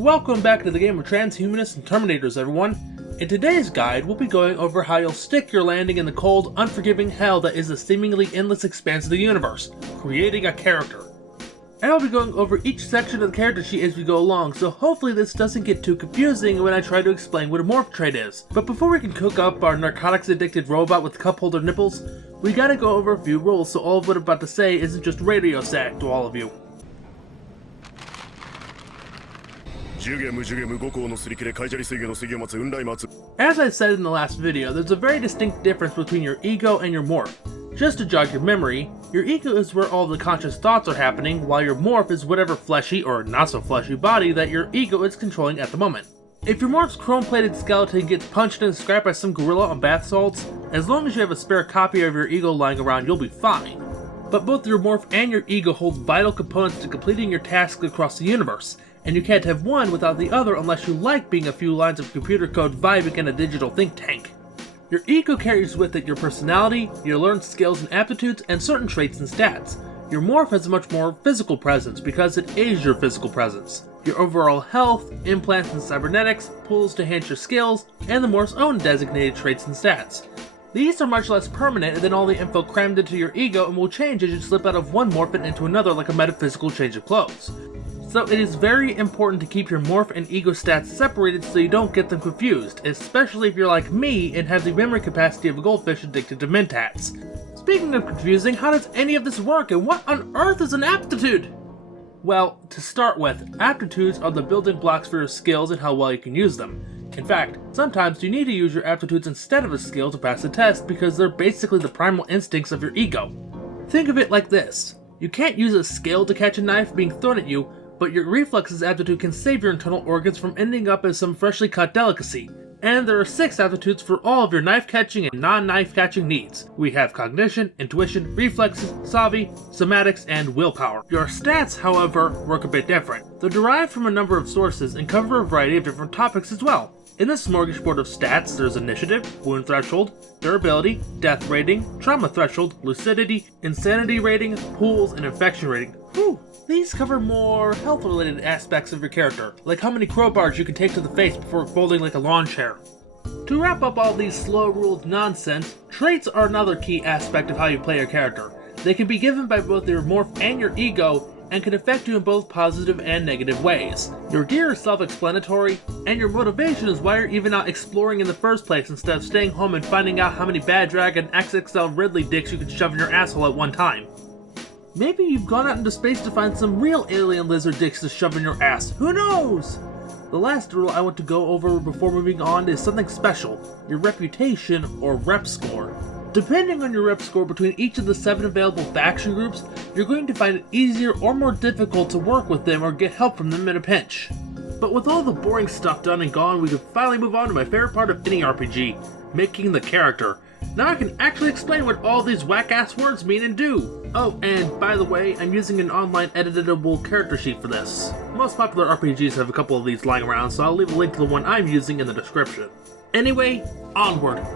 Welcome back to the game of Transhumanists and Terminators, everyone. In today's guide, we'll be going over how you'll stick your landing in the cold, unforgiving hell that is the seemingly endless expanse of the universe, creating a character. And I'll be going over each section of the character sheet as we go along, so hopefully this doesn't get too confusing when I try to explain what a morph trait is. But before we can cook up our narcotics-addicted robot with cup holder nipples, we gotta go over a few rules so all of what I'm about to say isn't just radio sack to all of you. As I said in the last video, there's a very distinct difference between your ego and your morph. Just to jog your memory, your ego is where all the conscious thoughts are happening, while your morph is whatever fleshy or not so fleshy body that your ego is controlling at the moment. If your morph's chrome-plated skeleton gets punched and scrapped by some gorilla on bath salts, as long as you have a spare copy of your ego lying around, you'll be fine. But both your morph and your ego hold vital components to completing your tasks across the universe, and you can't have one without the other unless you like being a few lines of computer code vibing in a digital think tank. Your ego carries with it your personality, your learned skills and aptitudes, and certain traits and stats. Your morph has a much more physical presence because it is your physical presence. Your overall health, implants and cybernetics, pulls to enhance your skills, and the morph's own designated traits and stats. These are much less permanent than all the info crammed into your ego and will change as you slip out of one morph and into another like a metaphysical change of clothes. So it is very important to keep your morph and ego stats separated so you don't get them confused, especially if you're like me and have the memory capacity of a goldfish addicted to mentats. Speaking of confusing, how does any of this work and what on earth is an aptitude? Well, to start with, aptitudes are the building blocks for your skills and how well you can use them. In fact, sometimes you need to use your aptitudes instead of a skill to pass the test because they're basically the primal instincts of your ego. Think of it like this. You can't use a skill to catch a knife being thrown at you, but your reflexes aptitude can save your internal organs from ending up as some freshly cut delicacy. And there are 6 aptitudes for all of your knife catching and non-knife catching needs. We have cognition, intuition, reflexes, savvy, somatics, and willpower. Your stats, however, work a bit different. They're derived from a number of sources and cover a variety of different topics as well. In this smorgasbord of stats, there's initiative, wound threshold, durability, death rating, trauma threshold, lucidity, insanity rating, pools, and infection rating. Whew. These cover more health-related aspects of your character, like how many crowbars you can take to the face before folding like a lawn chair. To wrap up all these slow-ruled nonsense, traits are another key aspect of how you play your character. They can be given by both your morph and your ego, and can affect you in both positive and negative ways. Your gear is self-explanatory, and your motivation is why you're even out exploring in the first place instead of staying home and finding out how many Bad Dragon XXL Ridley dicks you can shove in your asshole at one time. Maybe you've gone out into space to find some real alien lizard dicks to shove in your ass. Who knows? The last rule I want to go over before moving on is something special, your reputation or rep score. Depending on your rep score between each of the 7 available faction groups, you're going to find it easier or more difficult to work with them or get help from them in a pinch. But with all the boring stuff done and gone, we can finally move on to my favorite part of any RPG, making the character. Now I can actually explain what all these whack-ass words mean and do. Oh, and by the way, I'm using an online editable character sheet for this. Most popular RPGs have a couple of these lying around, so I'll leave a link to the one I'm using in the description. Anyway, onward.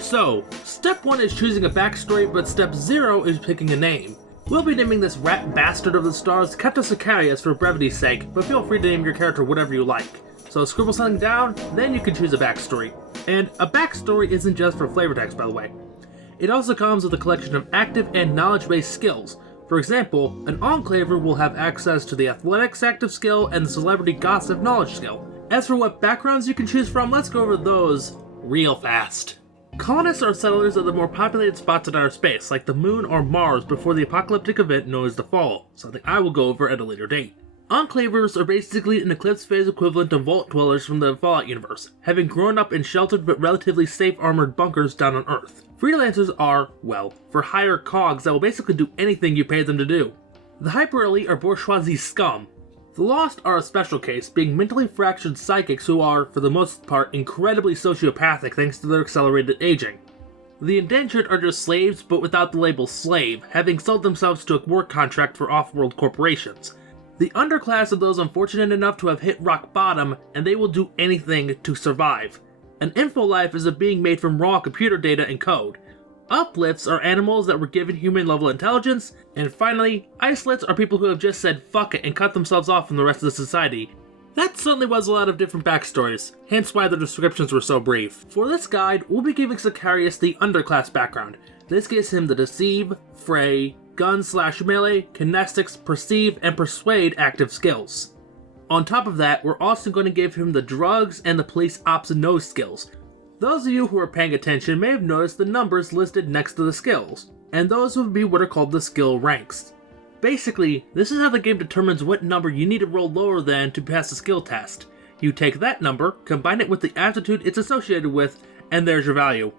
So, step 1 is choosing a backstory, but step 0 is picking a name. We'll be naming this rat bastard of the stars Captain Sicarius for brevity's sake, but feel free to name your character whatever you like. So scribble something down, then you can choose a backstory. And a backstory isn't just for flavor text, by the way. It also comes with a collection of active and knowledge-based skills. For example, an enclaver will have access to the athletics active skill and the celebrity gossip knowledge skill. As for what backgrounds you can choose from, let's go over those real fast. Colonists are settlers of the more populated spots in outer space, like the Moon or Mars before the apocalyptic event known as the Fall, something I will go over at a later date. Enclavers are basically an Eclipse phase equivalent of Vault Dwellers from the Fallout universe, having grown up in sheltered but relatively safe armored bunkers down on Earth. Freelancers are, well, for hire cogs that will basically do anything you pay them to do. The hyper-elite are bourgeoisie scum. The Lost are a special case, being mentally fractured psychics who are, for the most part, incredibly sociopathic thanks to their accelerated aging. The Indentured are just slaves, but without the label slave, having sold themselves to a work contract for off-world corporations. The underclass are those unfortunate enough to have hit rock bottom, and they will do anything to survive. An infolife is a being made from raw computer data and code. Uplifts are animals that were given human-level intelligence, and finally, isolates are people who have just said fuck it and cut themselves off from the rest of the society. That certainly was a lot of different backstories, hence why the descriptions were so brief. For this guide, we'll be giving Sicarius the underclass background. This gives him the Deceive, Fray, Gun/Melee, Kinetics, Perceive, and Persuade active skills. On top of that, we're also going to give him the Drugs and the Police Ops and Nose skills. Those of you who are paying attention may have noticed the numbers listed next to the skills, and those would be what are called the skill ranks. Basically, this is how the game determines what number you need to roll lower than to pass the skill test. You take that number, combine it with the aptitude it's associated with, and there's your value.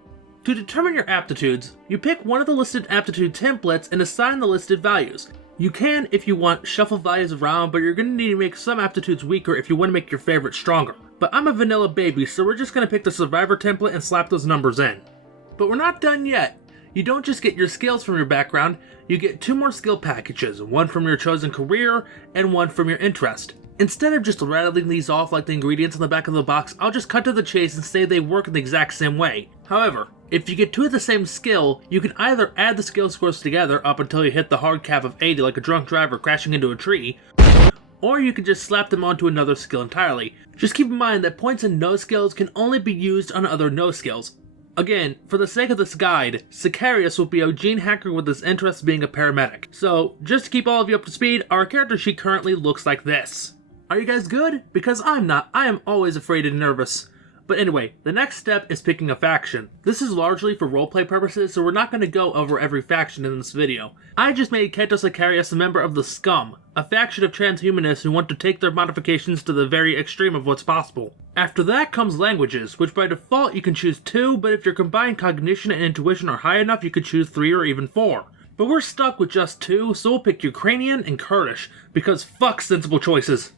To determine your aptitudes, you pick one of the listed aptitude templates and assign the listed values. You can, if you want, shuffle values around, but you're going to need to make some aptitudes weaker if you want to make your favorite stronger. But I'm a vanilla baby, so we're just going to pick the Survivor template and slap those numbers in. But we're not done yet. You don't just get your skills from your background, you get 2 more skill packages, one from your chosen career and one from your interest. Instead of just rattling these off like the ingredients on the back of the box, I'll just cut to the chase and say they work in the exact same way. However, if you get 2 of the same skill, you can either add the skill scores together up until you hit the hard cap of 80 like a drunk driver crashing into a tree, or you can just slap them onto another skill entirely. Just keep in mind that points in no skills can only be used on other no skills. Again, for the sake of this guide, Sicarius will be a gene hacker with his interest being a paramedic. So, just to keep all of you up to speed, our character sheet currently looks like this. Are you guys good? Because I'm not. I am always afraid and nervous. But anyway, the next step is picking a faction. This is largely for roleplay purposes, so we're not going to go over every faction in this video. I just made Kento Sicarius a member of the Scum, a faction of transhumanists who want to take their modifications to the very extreme of what's possible. After that comes languages, which by default you can choose 2, but if your combined cognition and intuition are high enough you could choose 3 or even 4. But we're stuck with just 2, so we'll pick Ukrainian and Kurdish, because fuck sensible choices.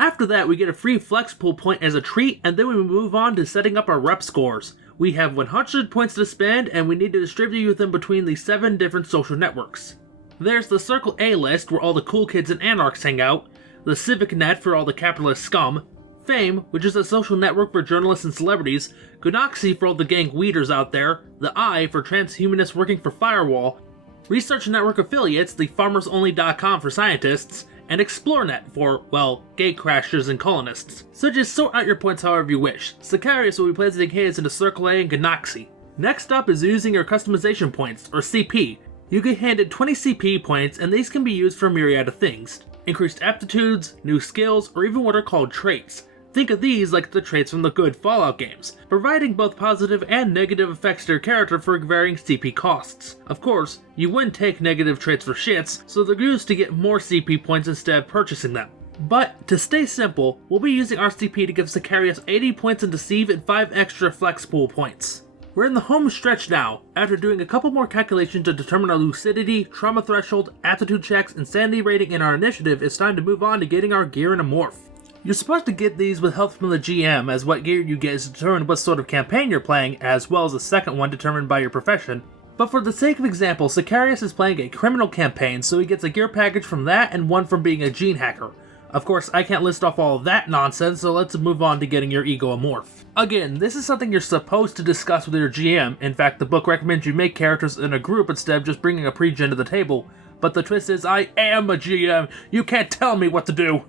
After that, we get a free flex pool point as a treat, and then we move on to setting up our rep scores. We have 100 points to spend, and we need to distribute them between the 7 different social networks. There's the Circle A list, where all the cool kids and anarchs hang out, the Civic Net for all the capitalist scum, Fame, which is a social network for journalists and celebrities, Gunoxy for all the gang weeders out there, the I for transhumanists working for Firewall, Research Network Affiliates, the FarmersOnly.com for scientists, and ExploreNet for, well, gatecrashers and colonists. So just sort out your points however you wish. Sicarius will be placing his into Circle A and Ganoxy. Next up is using your customization points, or CP. You get handed 20 CP points, and these can be used for a myriad of things. Increased aptitudes, new skills, or even what are called traits. Think of these like the traits from the good Fallout games, providing both positive and negative effects to your character for varying CP costs. Of course, you wouldn't take negative traits for shits, so they're used to get more CP points instead of purchasing them. But, to stay simple, we'll be using our CP to give Sicarius 80 points in Deceive and 5 extra Flex Pool points. We're in the home stretch now. After doing a couple more calculations to determine our lucidity, trauma threshold, aptitude checks, and sanity rating in our initiative, it's time to move on to getting our gear in a morph. You're supposed to get these with help from the GM, as what gear you get is determined what sort of campaign you're playing, as well as a second one determined by your profession. But for the sake of example, Sicarius is playing a criminal campaign, so he gets a gear package from that and one from being a gene hacker. Of course, I can't list off all of that nonsense, so let's move on to getting your ego a morph. Again, this is something you're supposed to discuss with your GM. In fact, the book recommends you make characters in a group instead of just bringing a pre-gen to the table. But the twist is, I am a GM! You can't tell me what to do!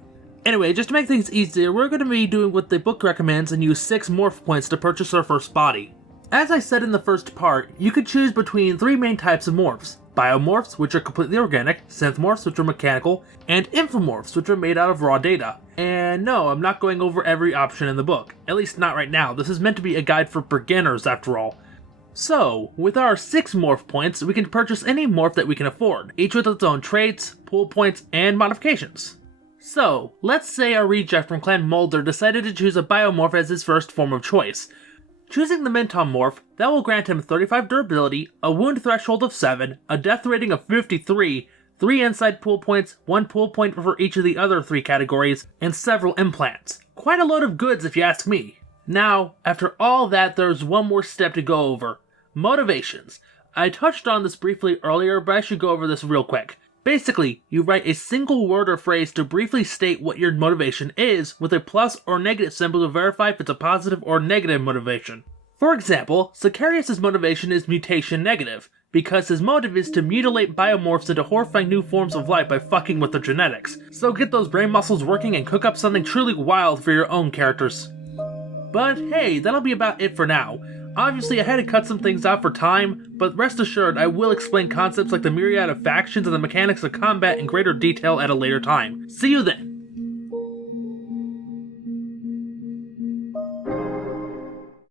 Anyway, just to make things easier, we're going to be doing what the book recommends and use 6 morph points to purchase our first body. As I said in the first part, you could choose between 3 main types of morphs. Biomorphs, which are completely organic, synthmorphs, which are mechanical, and infomorphs, which are made out of raw data. And no, I'm not going over every option in the book. At least not right now. This is meant to be a guide for beginners after all. So, with our 6 morph points, we can purchase any morph that we can afford, each with its own traits, pool points, and modifications. So, let's say our reject from Clan Mulder decided to choose a biomorph as his first form of choice. Choosing the Mintom morph, that will grant him 35 durability, a wound threshold of 7, a death rating of 53, 3 inside pool points, 1 pool point for each of the other 3 categories, and several implants. Quite a load of goods if you ask me. Now, after all that, there's one more step to go over. Motivations. I touched on this briefly earlier, but I should go over this real quick. Basically, you write a single word or phrase to briefly state what your motivation is, with a plus or negative symbol to verify if it's a positive or negative motivation. For example, Sicarius' motivation is mutation negative. because his motive is to mutilate biomorphs into horrifying new forms of life by fucking with their genetics. So get those brain muscles working and cook up something truly wild for your own characters. But hey, that'll be about it for now. Obviously I had to cut some things out for time, but rest assured I will explain concepts like the myriad of factions and the mechanics of combat in greater detail at a later time. See you then!